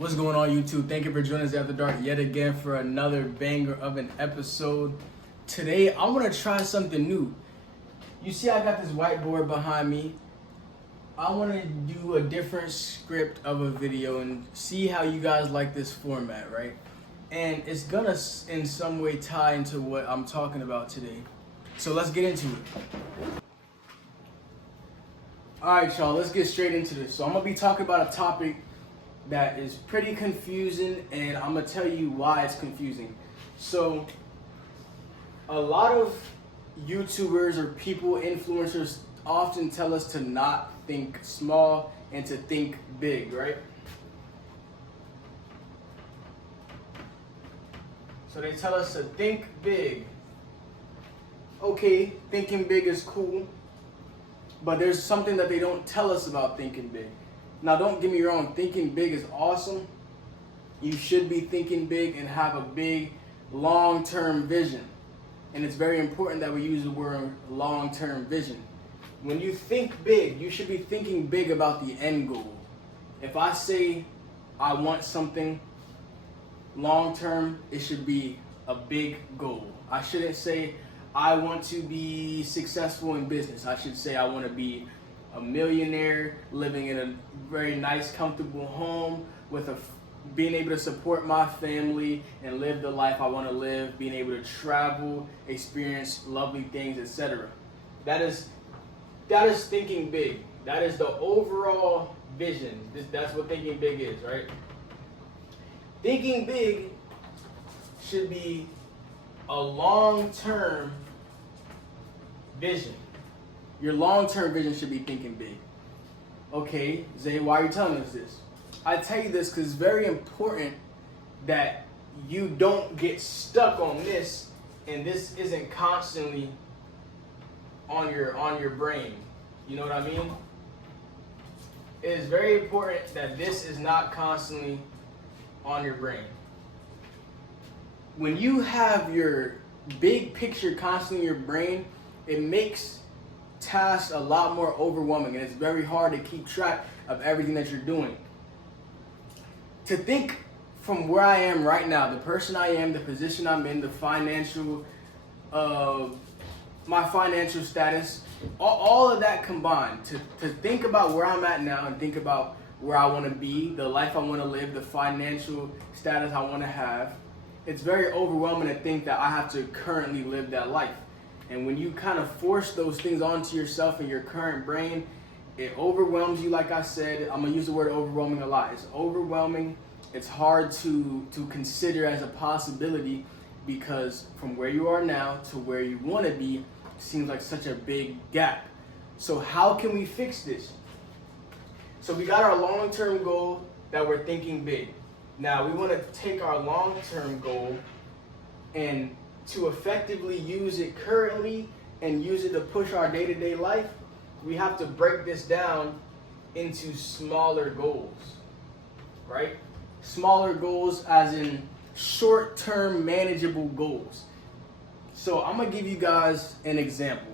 What's going on, YouTube? Thank you for joining us After Dark yet again for another banger of an episode. Today, I want to try something new. You see, I got this whiteboard behind me. I want to do a different script of a video and see how you guys like this format, right? And it's gonna in some way tie into what I'm talking about today. So let's get into it. Alright, y'all, let's get straight into this. So I'm gonna be talking about a topic that is pretty confusing, and I'm gonna tell you why it's confusing. So a lot of YouTubers or people, influencers, often tell us to not think small and to think big, right? So they tell us to think big. Okay, thinking big is cool, but there's something that they don't tell us about thinking big. Now, don't get me wrong, thinking big is awesome. You should be thinking big and have a big long-term vision. And it's very important that we use the word long-term vision. When you think big, you should be thinking big about the end goal. If I say I want something long-term, it should be a big goal. I shouldn't say I want to be successful in business. I should say I want to be a millionaire living in a very nice, comfortable home with being able to support my family and live the life I want to live, being able to travel, experience lovely things, etc. That is thinking big. That is the overall vision. That's what thinking big is, right? Thinking big should be a long-term vision. Your long-term vision should be thinking big. Okay, Zay, why are you telling us this? I tell you this because it's very important that you don't get stuck on this and this isn't constantly on your brain. You know what I mean? It is very important that this is not constantly on your brain. When you have your big picture constantly in your brain, it makes tasks a lot more overwhelming, and it's very hard to keep track of everything that you're doing. To think from where I am right now, the person I am, the position I'm in, the financial, my financial status, all of that combined, to think about where I'm at now and think about where I want to be, the life I want to live, the financial status I want to have, it's very overwhelming to think that I have to currently live that life. And when you kind of force those things onto yourself in your current brain, it overwhelms you. Like I said, I'm going to use the word overwhelming a lot. It's overwhelming. It's hard to consider as a possibility because from where you are now to where you want to be seems like such a big gap. So how can we fix this? So we got our long-term goal that we're thinking big. Now we want to take our long-term goal and to effectively use it currently and use it to push our day-to-day life, we have to break this down into smaller goals, right? Smaller goals as in short-term manageable goals. So I'm gonna give you guys an example.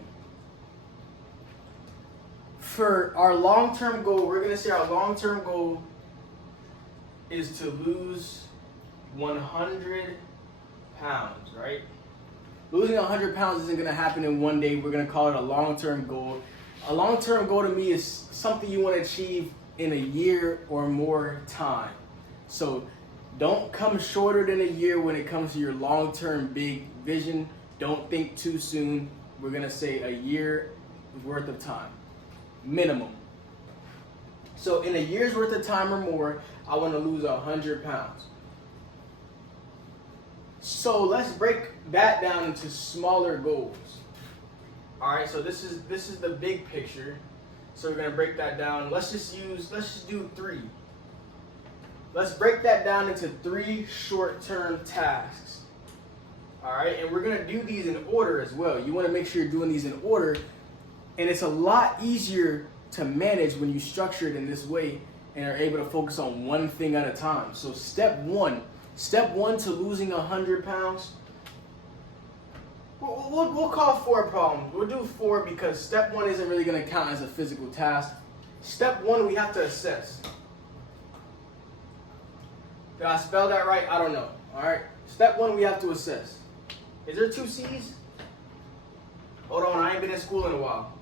For our long-term goal, we're gonna say our long-term goal is to lose 100 pounds, right? Losing 100 pounds isn't going to happen in one day. We're going to call it a long-term goal. A long-term goal to me is something you want to achieve in a year or more time. So don't come shorter than a year when it comes to your long-term big vision. Don't think too soon. We're going to say a year worth of time, minimum. So in a year's worth of time or more, I want to lose 100 pounds. So let's break that down into smaller goals. All right, so this is the big picture. So we're gonna break that down. Let's just do 3. Let's break that down into 3 short-term tasks. All right, and we're gonna do these in order as well. You wanna make sure you're doing these in order, and it's a lot easier to manage when you structure it in this way and are able to focus on one thing at a time. So step one to losing 100 pounds, we'll call 4 problems. We'll do 4 because step 1 isn't really going to count as a physical task. Step 1, we have to assess. Did I spell that right? I don't know. All right. Step 1, we have to assess. Is there 2 C's? Hold on, I ain't been in school in a while.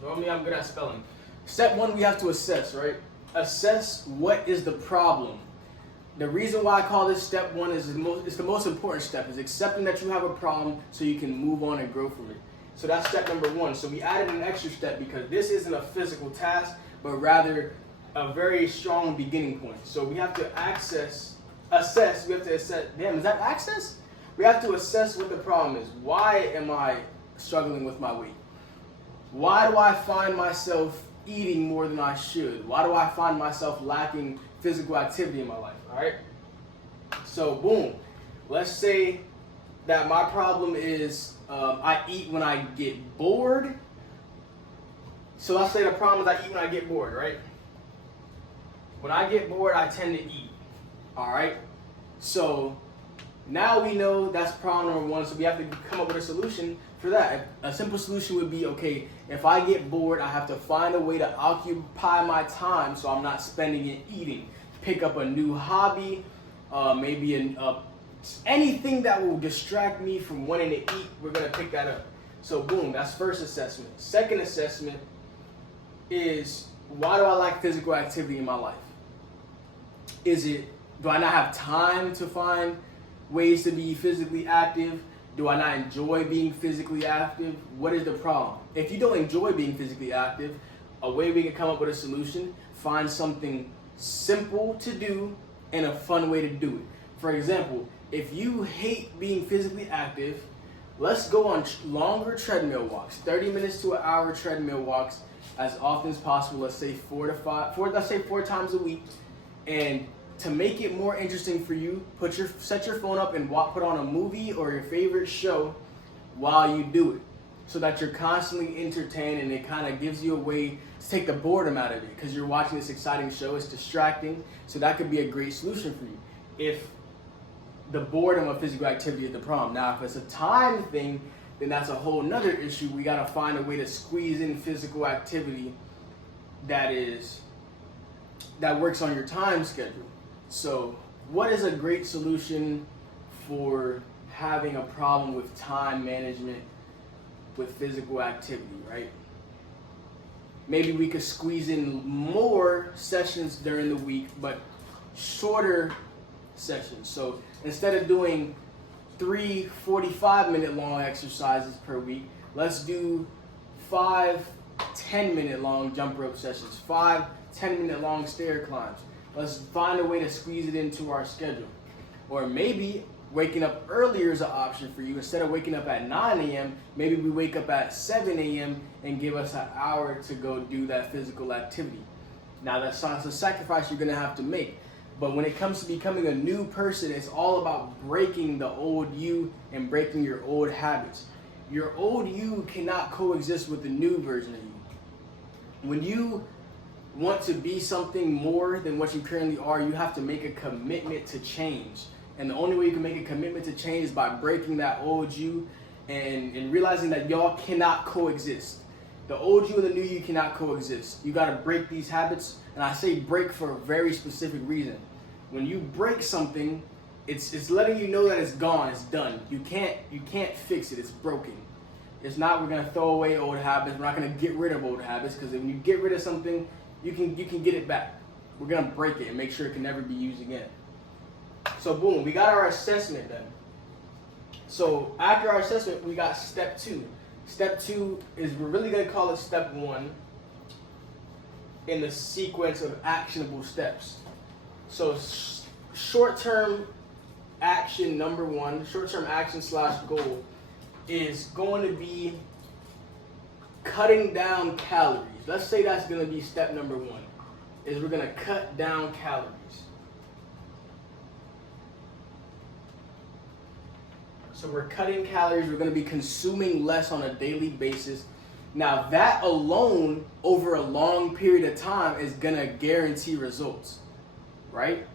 Normally I'm good at spelling. Step 1, we have to assess, right? Assess what is the problem. The reason why I call this step 1 is it's the most important step, is accepting that you have a problem so you can move on and grow from it. So that's step number 1. So we added an extra step because this isn't a physical task, but rather a very strong beginning point. So we have to assess, we have to assess, damn, is that access? We have to assess what the problem is. Why am I struggling with my weight? Why do I find myself eating more than I should? Why do I find myself lacking physical activity in my life? All right. So boom, let's say that my problem is I eat when I get bored. So let's say the problem is I eat when I get bored, right? When I get bored, I tend to eat. All right. So now we know that's problem number 1. So we have to come up with a solution for that. A simple solution would be, okay, if I get bored, I have to find a way to occupy my time so I'm not spending it eating. Pick up a new hobby, maybe anything that will distract me from wanting to eat, we're going to pick that up. So boom, that's first assessment. Second assessment is, why do I lack physical activity in my life? Do I not have time to find ways to be physically active? Do I not enjoy being physically active? What is the problem? If you don't enjoy being physically active, a way we can come up with a solution, find something simple to do and a fun way to do it. For example, if you hate being physically active, let's go on longer treadmill walks, 30 minutes to an hour treadmill walks as often as possible. Let's say 4 times a week. And to make it more interesting for you, set your phone up and put on a movie or your favorite show while you do it, so that you're constantly entertained and it kind of gives you a way to take the boredom out of it, because you're watching this exciting show. It's distracting, so that could be a great solution for you if the boredom of physical activity is the problem. Now, if it's a time thing, then that's a whole nother issue. We got to find a way to squeeze in physical activity that works on your time schedule. So what is a great solution for having a problem with time management with physical activity, right? Maybe we could squeeze in more sessions during the week, but shorter sessions. So instead of doing 3 45-minute long exercises per week, let's do 5 10-minute long jump rope sessions, 5 10-minute long stair climbs. Let's find a way to squeeze it into our schedule. Or maybe waking up earlier is an option for you. Instead of waking up at 9 a.m., maybe we wake up at 7 a.m. and give us an hour to go do that physical activity. Now, that's a sacrifice you're going to have to make. But when it comes to becoming a new person, it's all about breaking the old you and breaking your old habits. Your old you cannot coexist with the new version of you. When you want to be something more than what you currently are, you have to make a commitment to change. And the only way you can make a commitment to change is by breaking that old you and realizing that y'all cannot coexist. The old you and the new you cannot coexist. You got to break these habits, and I say break for a very specific reason. When you break something, it's letting you know that it's gone, it's done. You can't fix it. It's broken. It's not we're gonna throw away old habits. We're not gonna get rid of old habits, because when you get rid of something, you can get it back. We're gonna break it and make sure it can never be used again. So boom, we got our assessment done. So after our assessment, we got step 2. Step 2 is, we're really gonna call it step 1 in the sequence of actionable steps. So short-term action number 1, short-term action / goal is going to be cutting down calories. Let's say that's going to be step number 1, is we're going to cut down calories. So we're cutting calories, we're going to be consuming less on a daily basis. Now that alone, over a long period of time, is going to guarantee results, right?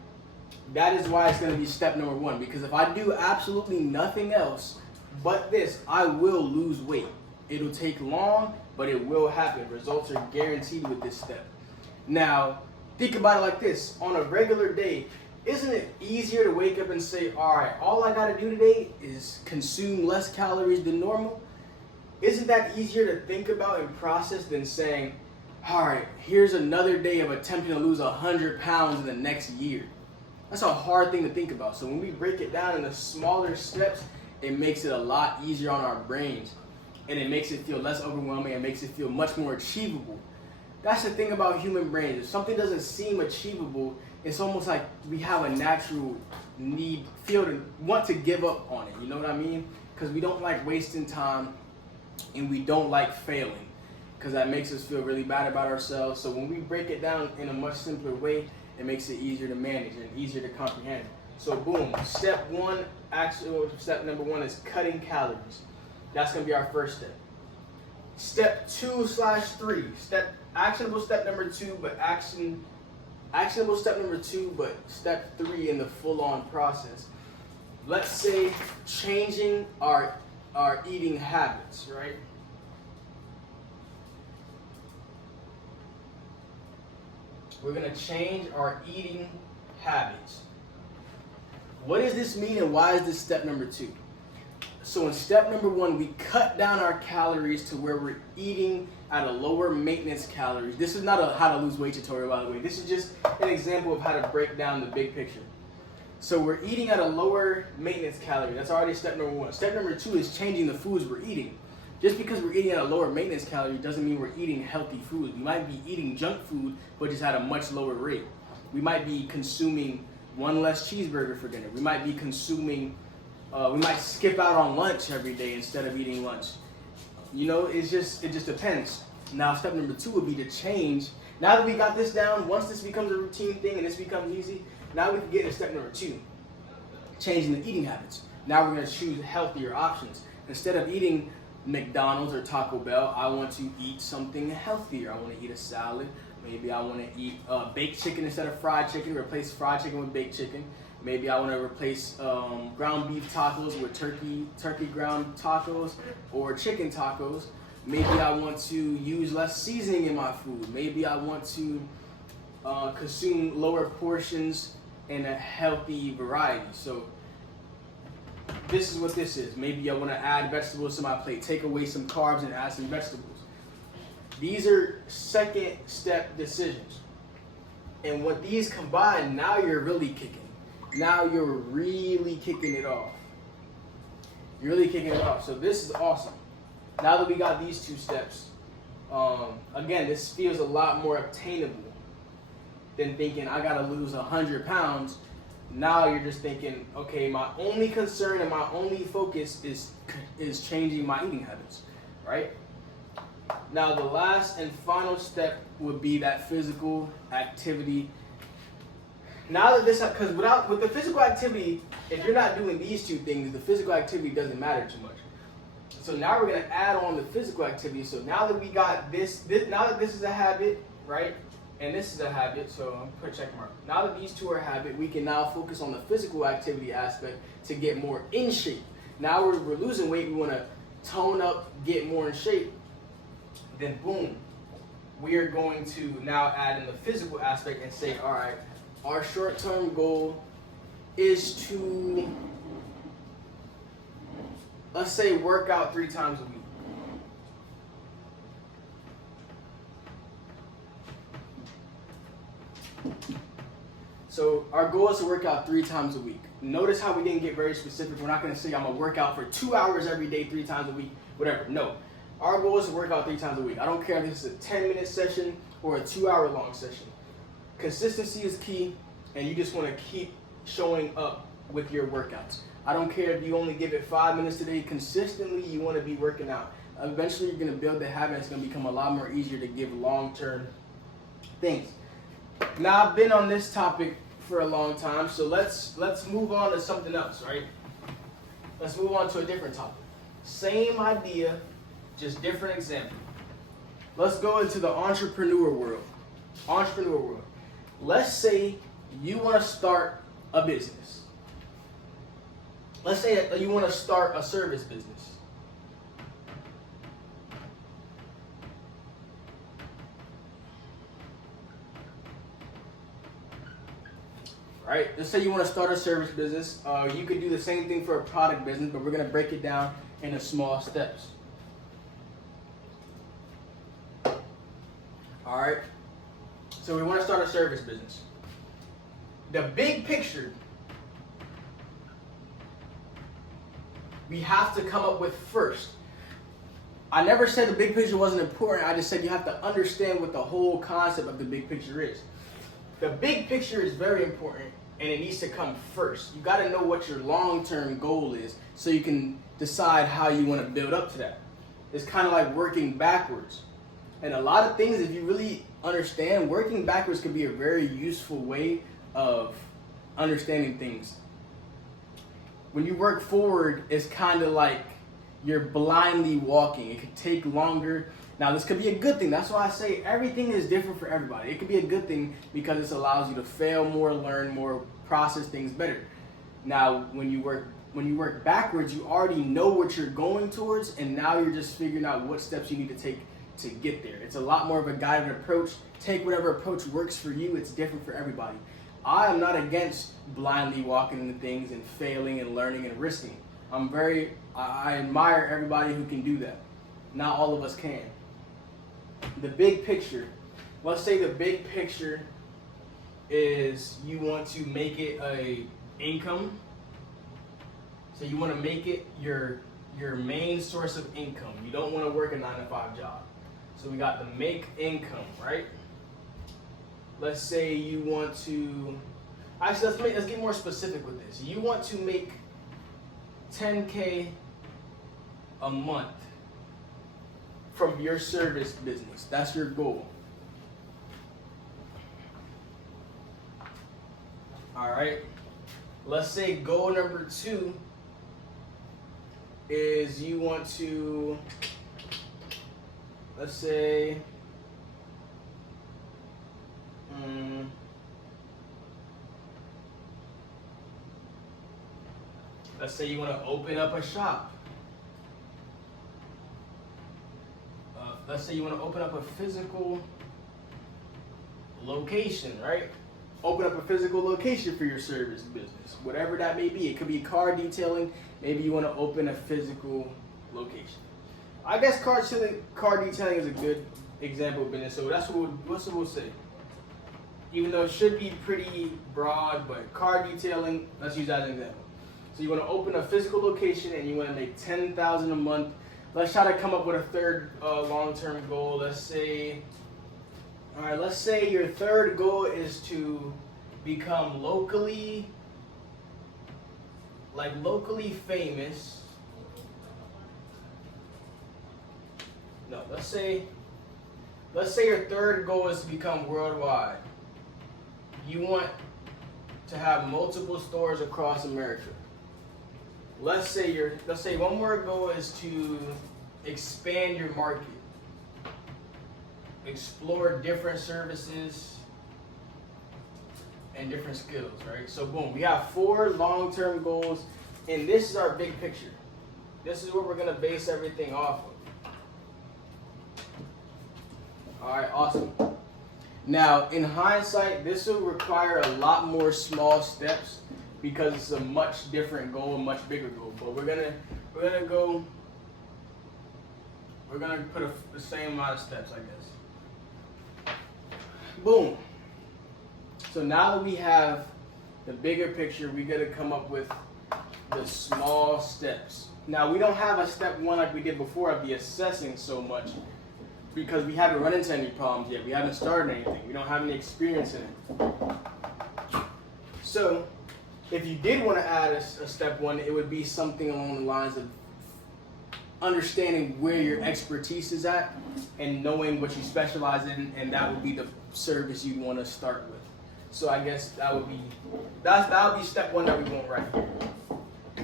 That is why it's going to be step number 1, because if I do absolutely nothing else but this, I will lose weight. It'll take long, but it will happen. Results are guaranteed with this step. Now, think about it like this. On a regular day, Isn't it easier to wake up and say, all right, all I gotta do today is consume less calories than normal? Isn't that easier to think about and process than saying, all right, here's another day of attempting to lose 100 pounds in the next year? That's a hard thing to think about. So when we break it down into smaller steps, it makes it a lot easier on our brains. And it makes it feel less overwhelming and makes it feel much more achievable. That's the thing about human brains. If something doesn't seem achievable, it's almost like we have a natural feel to want to give up on it. You know what I mean? Because we don't like wasting time and we don't like failing, because that makes us feel really bad about ourselves. So when we break it down in a much simpler way, it makes it easier to manage and easier to comprehend. So boom, step number one is cutting calories. That's gonna be our first step. Step 2/3. Actionable step number 2, but step 3 in the full-on process. Let's say changing our eating habits, right? We're gonna change our eating habits. What does this mean and why is this step number 2? So in step number 1, we cut down our calories to where we're eating at a lower maintenance calories. This is not a how to lose weight tutorial, by the way. This is just an example of how to break down the big picture. So we're eating at a lower maintenance calorie. That's already step number 1. Step number 2 is changing the foods we're eating. Just because we're eating at a lower maintenance calorie doesn't mean we're eating healthy foods. We might be eating junk food, but just at a much lower rate. We might be consuming one less cheeseburger for dinner. We might be consuming, we might skip out on lunch every day instead of eating lunch. You know, it just depends. Now, step number 2 would be to change. Now that we got this down, once this becomes a routine thing and this becomes easy, now we can get into step number 2, changing the eating habits. Now we're going to choose healthier options. Instead of eating McDonald's or Taco Bell, I want to eat something healthier. I want to eat a salad. Maybe I want to eat baked chicken instead of fried chicken, replace fried chicken with baked chicken. Maybe I want to replace ground beef tacos with turkey ground tacos or chicken tacos. Maybe I want to use less seasoning in my food. Maybe I want to consume lower portions and a healthy variety. So this is what this is. Maybe I want to add vegetables to my plate, take away some carbs and add some vegetables. These are second step decisions. And when these combine, now you're really kicking. Now you're really kicking it off. You're really kicking it off. So this is awesome. Now that we got these 2 steps, again, this feels a lot more obtainable than thinking I gotta lose 100 pounds. Now you're just thinking, okay, my only concern and my only focus is changing my eating habits, right? Now the last and final step would be that physical activity. Now that this, because with the physical activity, if you're not doing these 2 things, the physical activity doesn't matter too much. So now we're gonna add on the physical activity. So now that we got this now that this is a habit, right? And this is a habit, so I'm put a check mark. Now that these 2 are a habit, we can now focus on the physical activity aspect to get more in shape. Now we're losing weight, we wanna tone up, get more in shape. Then boom, we are going to now add in the physical aspect and say, all right, our short-term goal is to, let's say, work out 3 times a week. So our goal is to work out 3 times a week. Notice how we didn't get very specific. We're not going to say I'm going to work out for 2 hours every day, 3 times a week, whatever. No. Our goal is to work out 3 times a week. I don't care if this is a 10-minute session or a 2-hour-long session. Consistency is key, and you just want to keep showing up with your workouts. I don't care if you only give it 5 minutes a day. Consistently, you want to be working out. Eventually, you're going to build the habit. It's going to become a lot more easier to give long-term things. Now, I've been on this topic for a long time, so let's move on to something else, right? Let's move on to a different topic. Same idea, just different example. Let's go into the entrepreneur world. Let's say you want to start a business. Let's say that you want to start a service business. right? Let's say you want to start a service business. You could do the same thing for a product business, but we're going to break it down into small steps. All right. So we want to start a service business. The big picture we have to come up with first. I never said the big picture wasn't important. I just said you have to understand what the whole concept of the big picture is. The big picture is very important, and it needs to come first. You got to know what your long-term goal is so you can decide how you want to build up to that. It's kind of like working backwards. And a lot of things, if you really understand, working backwards could be a very useful way of understanding things. When you work forward, it's kind of like you're blindly walking. It could take longer. Now, this could be a good thing. That's why I say everything is different for everybody. It could be a good thing because this allows you to fail more, learn more, process things better. Now, when you work backwards, you already know what you're going towards, and now you're just figuring out what steps you need to take to get there. It's a lot more of a guided approach. Take whatever approach works for you. It's different for everybody. I am not against blindly walking into things and failing and learning and risking. I admire everybody who can do that. Not all of us can. The big picture. Let's say the big picture is you want to make it a income. So you want to make it your main source of income. You don't want to work a 9-to-5 job. So we got the make income, right? Let's say you want to, actually let's get more specific with this. You want to make $10K a month from your service business. That's your goal. All right. Let's say goal number 2 is you want to, let's say, let's say you want to open up a shop. Let's say you want to open up a physical location, right? Open up a physical location for your service business, whatever that may be. It could be car detailing. Maybe you want to open a physical location. I guess car detailing is a good example of business, so that's what we'll say. Even though it should be pretty broad, but car detailing, let's use that as an example. So you want to open a physical location and you want to make $10,000 a month. Let's try to come up with a third long-term goal. Let's say your third goal is to become locally famous. No, let's say your third goal is to become worldwide. You want to have multiple stores across America. Let's say one more goal is to expand your market. Explore different services and different skills, right? So boom, we have 4 long-term goals, and this is our big picture. This is what we're gonna base everything off of. All right, awesome. Now, in hindsight, this will require a lot more small steps because it's a much different goal, a much bigger goal. But we're gonna put the same amount of steps, I guess. Boom. So now that we have the bigger picture, we gotta come up with the small steps. Now, we don't have a step 1 like we did before of the assessing so much because we haven't run into any problems yet. We haven't started anything. We don't have any experience in it. So if you did want to add a step 1, it would be something along the lines of understanding where your expertise is at and knowing what you specialize in, and that would be the service you want to start with. So I guess that would be step 1 that we want right here.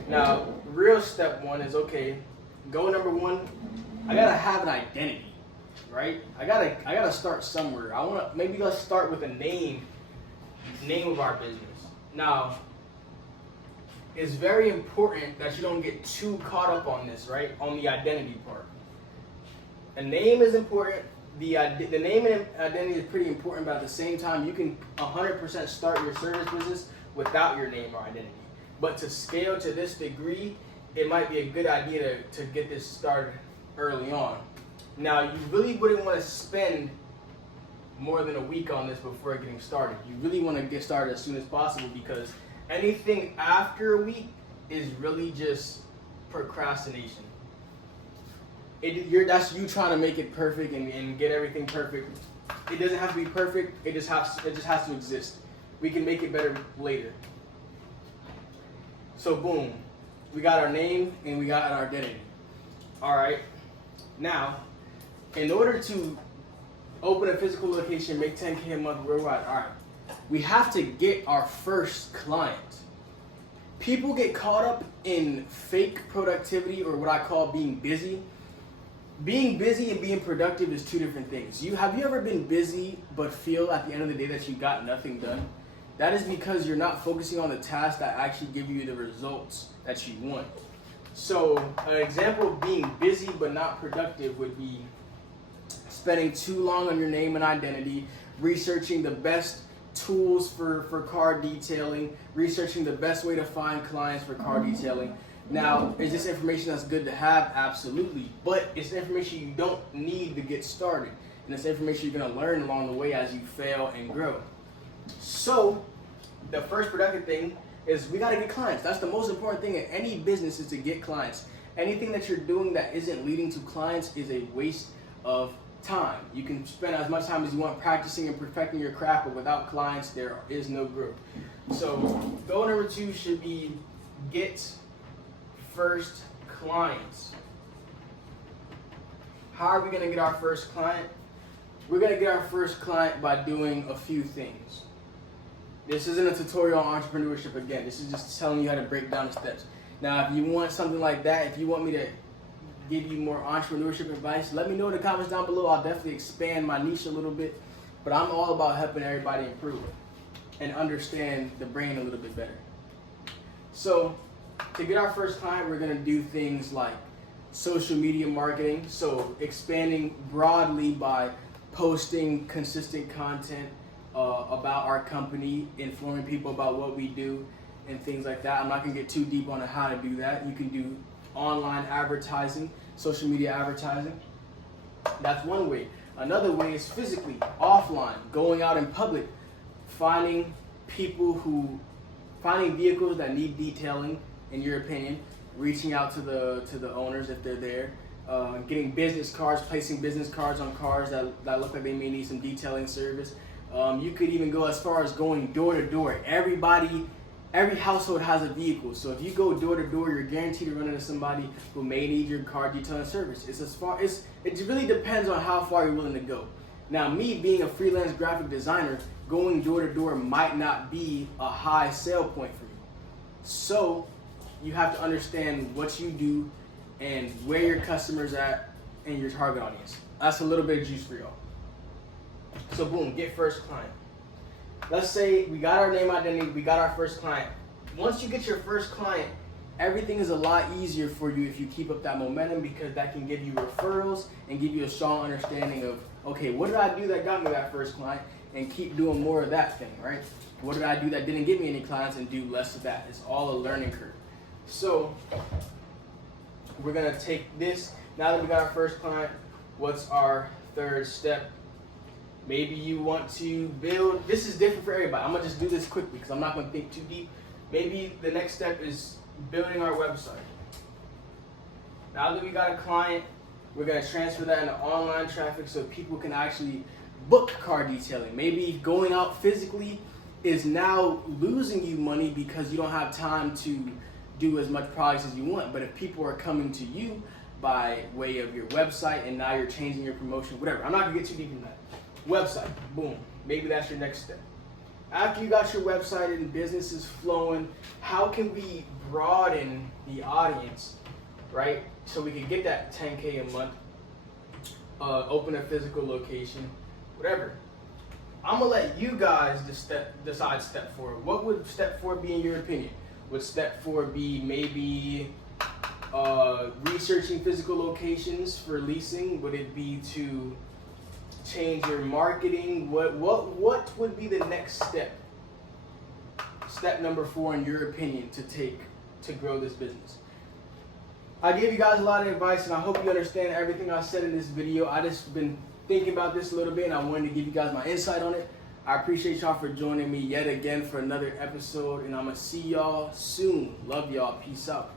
Now, real step 1 is, okay, goal number 1, I gotta have an identity, right? I gotta start somewhere. Maybe let's start with a name of our business. Now, it's very important that you don't get too caught up on this, right? On the identity part. A name is important, the name and identity is pretty important, but at the same time, you can 100% start your service business without your name or identity. But to scale to this degree, it might be a good idea to get this started early on. Now, you really wouldn't want to spend more than a week on this before getting started. You really want to get started as soon as possible, because anything after a week is really just procrastination. That's you trying to make it perfect and get everything perfect. It doesn't have to be perfect. It just has to exist. We can make it better later. So boom, we got our name and we got our identity. All right. Now, in order to open a physical location, make 10K a month worldwide, all right, we have to get our first client. People get caught up in fake productivity, or what I call being busy. Being busy and being productive is two different things. Have you ever been busy but feel at the end of the day that you got nothing done? That is because you're not focusing on the tasks that actually give you the results that you want. So an example of being busy but not productive would be spending too long on your name and identity, researching the best tools for car detailing, researching the best way to find clients for car detailing. Now, is this information that's good to have? Absolutely. But it's information you don't need to get started. And it's information you're going to learn along the way as you fail and grow. So, the first productive thing is we got to get clients. That's the most important thing in any business, is to get clients. Anything that you're doing that isn't leading to clients is a waste of time. You can spend as much time as you want practicing and perfecting your craft, but without clients, there is no growth. So, goal number 2 should be get first clients. How are we going to get our first client? We're going to get our first client by doing a few things. This isn't a tutorial on entrepreneurship again. This is just telling you how to break down the steps. Now, if you want something like that, if you want me to give you more entrepreneurship advice, let me know in the comments down below. I'll definitely expand my niche a little bit. But I'm all about helping everybody improve and understand the brain a little bit better. So, to get our first client, we're going to do things like social media marketing. So expanding broadly by posting consistent content about our company, informing people about what we do and things like that. I'm not going to get too deep on how to do that. You can do online advertising, social media advertising. That's one way. Another way is physically, offline, going out in public, finding vehicles that need detailing, in your opinion, reaching out to the owners if they're there, getting business cards, placing business cards on cars that look like they may need some detailing service. You could even go as far as going door to door. Every household has a vehicle, so if you go door to door, you're guaranteed to run into somebody who may need your car detailing service. It really depends on how far you're willing to go. Now, me being a freelance graphic designer, going door to door might not be a high sale point for you. So you have to understand what you do and where your customers at and your target audience. That's a little bit of juice for y'all. So boom, get first client. Let's say we got our name identity, we got our first client. Once you get your first client, everything is a lot easier for you if you keep up that momentum, because that can give you referrals and give you a strong understanding of, okay, what did I do that got me that first client, and keep doing more of that thing, right? What did I do that didn't give me any clients, and do less of that? It's all a learning curve. So we're gonna take this, now that we got our first client, what's our third step? Maybe you want to build, this is different for everybody. I'm gonna just do this quickly because I'm not gonna think too deep. Maybe the next step is building our website. Now that we got a client, we're gonna transfer that into online traffic so people can actually book car detailing. Maybe going out physically is now losing you money because you don't have time to do as much products as you want. But if people are coming to you by way of your website and now you're changing your promotion, whatever. I'm not gonna get too deep in that. Website, boom, maybe that's your next step. After you got your website and business is flowing, how can we broaden the audience, right? So we can get that 10K a month, open a physical location, whatever. I'm gonna let you guys decide step 4. What would step 4 be in your opinion? Would step 4 be maybe researching physical locations for leasing? Would it be to change your marketing? What would be the next step? Step number 4, in your opinion, to take to grow this business? I gave you guys a lot of advice, and I hope you understand everything I said in this video. I just been thinking about this a little bit, and I wanted to give you guys my insight on it. I appreciate y'all for joining me yet again for another episode, and I'm going to see y'all soon. Love y'all. Peace out.